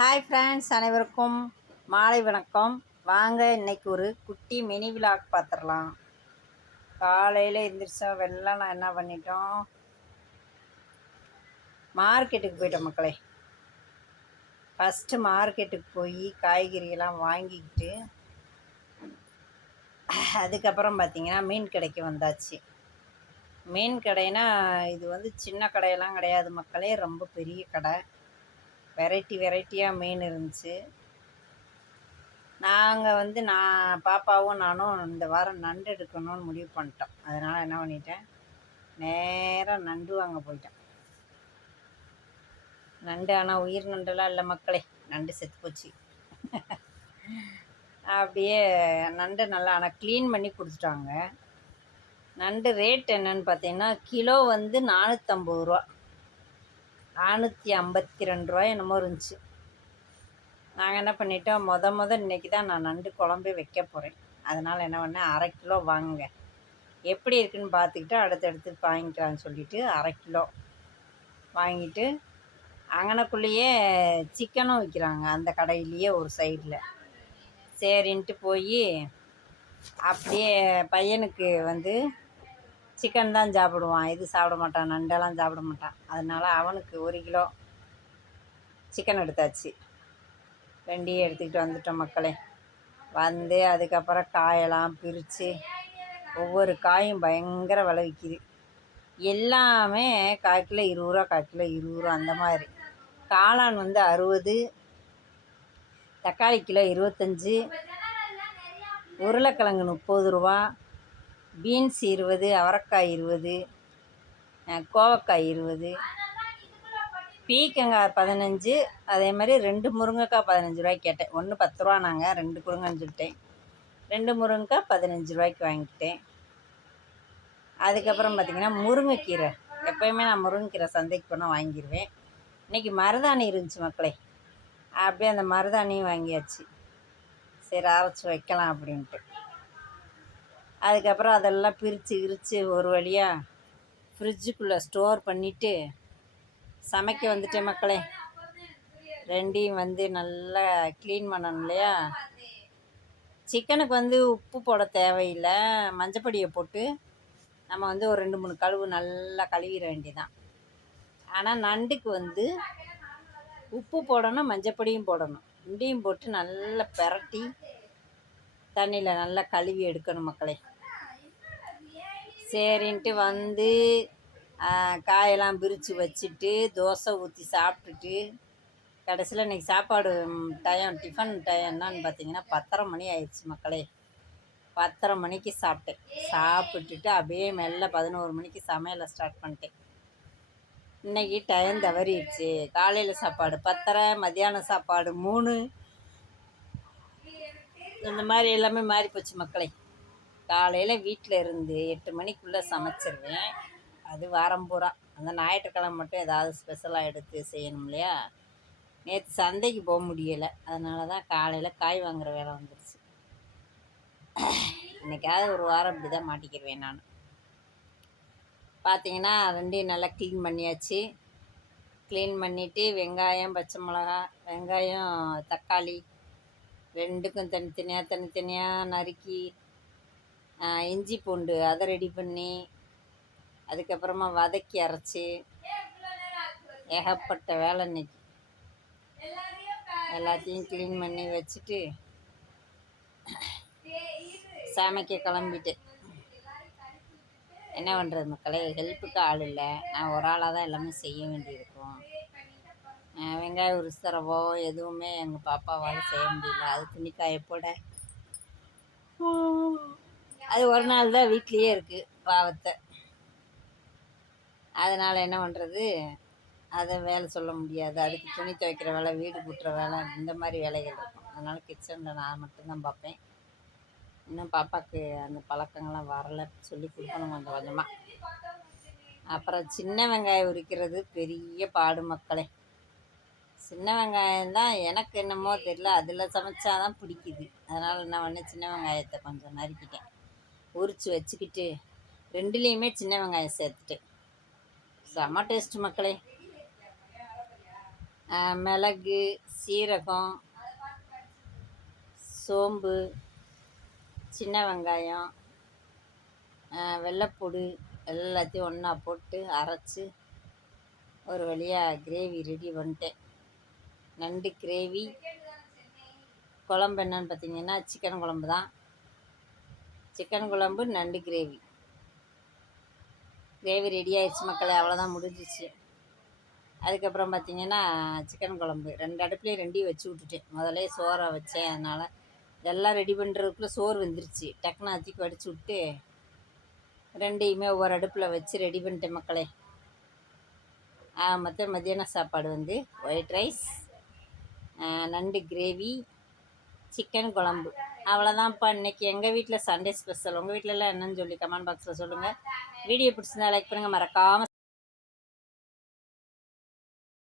Hi friends, அனைவருக்கும் மாலை வணக்கம். வாங்க இன்னைக்கு ஒரு குட்டி மினி விலாக் பார்த்துடலாம். காலையில் எந்திரிச்சா வெள்ளம் நான் என்ன பண்ணிட்டோம், மார்க்கெட்டுக்கு போயிட்டோம் மக்களே. ஃபஸ்ட்டு மார்க்கெட்டுக்கு போய் காய்கறியெல்லாம் வாங்கிக்கிட்டு அதுக்கப்புறம் பார்த்திங்கன்னா மீன் கடைக்கு வந்தாச்சு. மீன் கடைனா இது சின்ன கடையெல்லாம் கிடையாது மக்களே, ரொம்ப பெரிய கடை. வெரைட்டியாக மீன் இருந்துச்சு. நாங்கள் நான் பாப்பாவும் நானும் இந்த வாரம் நண்டு எடுக்கணும்னு முடிவு பண்ணிட்டோம். அதனால் என்ன பண்ணிட்டேன், நேராக நண்டு வாங்க போயிட்டேன். நண்டு ஆனால் உயிர் நண்டெல்லாம் இல்லை மக்களே, நண்டு செத்து போச்சு. அப்படியே நண்டு நல்லா ஆனால் க்ளீன் பண்ணி கொடுத்துட்டாங்க. நண்டு ரேட் என்னன்னு பார்த்தீங்கன்னா, கிலோ 450 ரூபா, 452 ரூபாய் என்னமோ இருந்துச்சு. நாங்கள் என்ன பண்ணிட்டோம், இன்றைக்கி தான் நான் நண்டு குழம்பே வைக்க போகிறேன். அதனால் என்ன பண்ணேன், 1/2 கிலோ வாங்குங்க, எப்படி இருக்குதுன்னு பார்த்துக்கிட்டு அடுத்தடுத்து வாங்கிக்கலான்னு சொல்லிவிட்டு 1/2 கிலோ வாங்கிட்டு, அங்கனக்குள்ளேயே சிக்கனும் விற்கிறாங்க அந்த கடையிலேயே ஒரு சைடில். சரின்ட்டு போய் அப்படியே பையனுக்கு சிக்கன் தான் சாப்பிடுவான், இது சாப்பிட மாட்டான், நண்டெல்லாம் சாப்பிட மாட்டான். அதனால் அவனுக்கு 1 கிலோ சிக்கன் எடுத்தாச்சு. ரெண்டையும் எடுத்துக்கிட்டு வந்துட்டோம் மக்களே. அதுக்கப்புறம் காயெல்லாம் பிரித்து, ஒவ்வொரு காயும் பயங்கர விலை விற்கிது. எல்லாமே 1/4 கிலோ 20 ரூபா, 1/4 கிலோ 20 ரூபா அந்த மாதிரி. காளான் 60, தக்காளி கிலோ 25, உருளைக்கிழங்கு 30 ரூபா, பீன்ஸ் 20, அவரைக்காய் 20, கோவக்காய் 20, பீக்கங்காய் 15, அதே மாதிரி 2 முருங்கைக்காய் 15 ரூபாய்க்கு கேட்டேன். 1 10 ரூபா, நாங்கள் 2 கொடுங்கன்னு சொல்லிட்டேன். 2 முருங்கைக்காய் 15 ரூபாய்க்கு வாங்கிக்கிட்டேன். அதுக்கப்புறம் பார்த்திங்கன்னா முருங்கைக்கீரை, எப்போயுமே நான் முருங்கைக்கீரை சந்தைக்கு போனால் வாங்கிடுவேன். இன்றைக்கி மருதாணி இருந்துச்சு மக்களே, அப்படியே அந்த மருதாணியும் வாங்கியாச்சு. சரி அரைச்சி வைக்கலாம் அப்படின்ட்டு. அதுக்கப்புறம் அதெல்லாம் பிரித்து ஒரு வழியாக ஃப்ரிட்ஜுக்குள்ளே ஸ்டோர் பண்ணிவிட்டு சமைக்க வந்துட்டேன் மக்களே. ரெண்டையும் நல்லா க்ளீன் பண்ணணும் இல்லையா. சிக்கனுக்கு உப்பு போட தேவையில்லை, மஞ்சப்பொடியை போட்டு நம்ம ஒரு 2-3 கழுவு நல்லா கழுவிட வேண்டியதான். ஆனால் நண்டுக்கு உப்பு போடணும், மஞ்சப்பொடியும் போடணும், ரெண்டையும் போட்டு நல்லா பிரட்டி தண்ணியில் நல்லா கழுவி எடுக்கணும் மக்களே. சரின்ட்டு காயெல்லாம் பிரித்து வச்சுட்டு தோசை ஊற்றி சாப்பிட்டுட்டு, கடைசியில் இன்றைக்கி சாப்பாடு டிஃபன் டைம் என்னான்னு பார்த்தீங்கன்னா 10:30 மணி ஆயிடுச்சு மக்களே. 10:30 மணிக்கு சாப்பிட்டேன். சாப்பிட்டுட்டு அப்படியே மெல்ல 11 மணிக்கு சமையலை ஸ்டார்ட் பண்ணிட்டேன். இன்றைக்கி டைம் தவறிடுச்சு. காலையில் சாப்பாடு 10:30, மத்தியானம் சாப்பாடு 3, இந்த மாதிரி எல்லாமே மாறி போச்சு மக்களே. காலையில் வீட்டில் இருந்து 8 மணிக்குள்ளே சமைச்சிருவேன். அது வாரம் பூரா. அந்த ஞாயிற்றுக்கிழமை மட்டும் ஏதாவது ஸ்பெஷலாக எடுத்து செய்யணும் இல்லையா. நேற்று சந்தைக்கு போக முடியலை, அதனால தான் காலையில் காய் வாங்குகிற வேலை வந்துடுச்சு. இன்றைக்காவது ஒரு வாரம் இப்படி தான் மாட்டிக்கிடுவேன் நான். பார்த்தீங்கன்னா ரெண்டையும் நல்லா க்ளீன் பண்ணியாச்சு. க்ளீன் பண்ணிவிட்டு வெங்காயம், பச்சை மிளகா, வெங்காயம், தக்காளி ரெண்டுக்கும் தனித்தனியாக நறுக்கி, இஞ்சி பூண்டு அதை ரெடி பண்ணி, அதுக்கப்புறமா வதக்கி அரைச்சி, ஏகப்பட்ட வேலை இன்னைக்கு. எல்லாத்தையும் க்ளீன் பண்ணி வச்சுட்டு சமைக்க கிளம்பிட்டேன். என்ன பண்ணுறது மக்களே, ஹெல்ப்புக்கு ஆள் இல்லை, நான் ஒரு ஆளாக தான் எல்லாமே செய்ய வேண்டியிருக்கும். வெங்காயம் உரிச்சு தரவோ எதுவுமே எங்கள் பாப்பாவால் செய்ய முடியல. அது துணிக்காய போட அது ஒரு நாள் தான் வீட்லேயே இருக்குது பாவத்தை. அதனால் என்ன பண்ணுறது, அதை வேலை சொல்ல முடியாது. அதுக்கு துணி துவைக்கிற வேலை, வீடு கூட்டுற வேலை, இந்த மாதிரி வேலைகள் இருக்கும். அதனால் கிச்சனில் நான் மட்டும்தான் பார்ப்பேன். இன்னும் பாப்பாவுக்கு அந்த பழக்கங்கள்லாம் வரலை, சொல்லி கொடுக்கணும் கொஞ்சம் கொஞ்சமாக. அப்புறம் சின்ன வெங்காயம் உரிக்கிறது பெரிய பாடு மக்களே. சின்ன வெங்காயம் தான் எனக்கு என்னமோ தெரியல, அதில் சமைச்சாதான் பிடிக்குது. அதனால் என்ன பண்ணேன், சின்ன வெங்காயத்தை கொஞ்சம் நறுக்கிட்டேன், உரித்து வச்சுக்கிட்டு 2லேயுமே சின்ன வெங்காயம் சேர்த்துட்டேன். செம்ம டேஸ்ட்டு மக்களே. மிளகு, சீரகம், சோம்பு, சின்ன வெங்காயம், வெள்ளைப்பூடு எல்லாத்தையும் ஒன்றா போட்டு அரைச்சி ஒரு வழியாக கிரேவி ரெடி பண்ணிட்டேன். நண்டு கிரேவி. குழம்பு என்னன்னு பார்த்தீங்கன்னா சிக்கன் குழம்பு தான். சிக்கன் குழம்பு, நண்டு கிரேவி. கிரேவி ரெடி ஆயிடுச்சு மக்களே, அவ்வளோதான், முடிஞ்சிச்சு. அதுக்கப்புறம் பார்த்திங்கன்னா சிக்கன் குழம்பு 2 அடுப்புலேயும் 2 வச்சு விட்டுட்டேன். முதலே சோறை வச்சேன், அதனால் இதெல்லாம் ரெடி பண்ணுறதுக்குள்ளே சோறு வந்துருச்சு. டக்குன்னு அத்திக்கு வடித்து விட்டு 2யுமே ஒவ்வொரு அடுப்பில் வச்சு ரெடி பண்ணிட்டேன் மக்களே. மத்தியான சாப்பாடு வந்து ஒயிட் ரைஸ், நண்டு கிரேவி, சிக்கன் குழம்பு. அவ்வளோதான்ப்பா இன்றைக்கி எங்கள் வீட்டில் சண்டே ஸ்பெஷல். உங்கள் வீட்டிலலாம் என்னன்னு சொல்லி கமெண்ட் பாக்ஸில் சொல்லுங்கள். வீடியோ பிடிச்சிருந்தா லைக் பண்ணுங்கள், மறக்காமல்